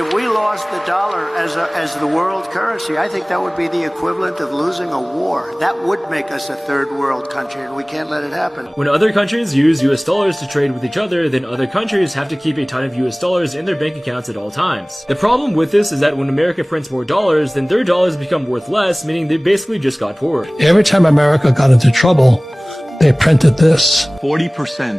If we lost the dollar as the world currency, I think that would be the equivalent of losing a war. That would make us a third world country, and we can't let it happen. When other countries use US dollars to trade with each other, then other countries have to keep a ton of US dollars in their bank accounts at all times. The problem with this is that when America prints more dollars, then their dollars become worth less, meaning they basically just got poorer. Every time America got into trouble, they printed this. 40%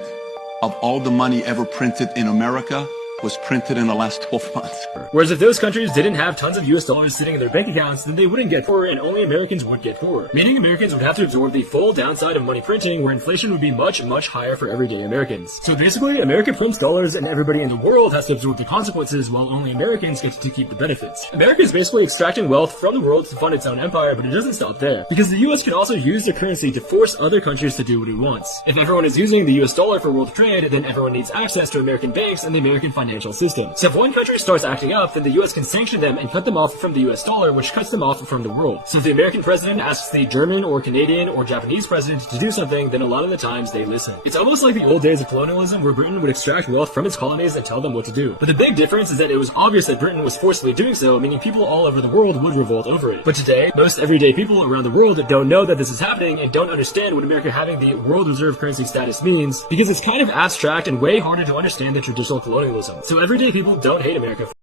of all the money ever printed in America was printed in the last 12 months. Whereas if those countries didn't have tons of US dollars sitting in their bank accounts, then they wouldn't get poorer and only Americans would get poorer. Meaning Americans would have to absorb the full downside of money printing, where inflation would be much, much higher for everyday Americans. So basically, America prints dollars and everybody in the world has to absorb the consequences, while only Americans get to keep the benefits. America is basically extracting wealth from the world to fund its own empire, but it doesn't stop there. Because the US can also use their currency to force other countries to do what it wants. If everyone is using the US dollar for world trade, then everyone needs access to American banks and the American financial system. So if one country starts acting up, then the US can sanction them and cut them off from the US dollar, which cuts them off from the world. So if the American president asks the German or Canadian or Japanese president to do something, then a lot of the times they listen. It's almost like the old days of colonialism, where Britain would extract wealth from its colonies and tell them what to do. But the big difference is that it was obvious that Britain was forcefully doing so, meaning people all over the world would revolt over it. But today, most everyday people around the world don't know that this is happening and don't understand what America having the world reserve currency status means, because it's kind of abstract and way harder to understand than traditional colonialism. So everyday people don't hate America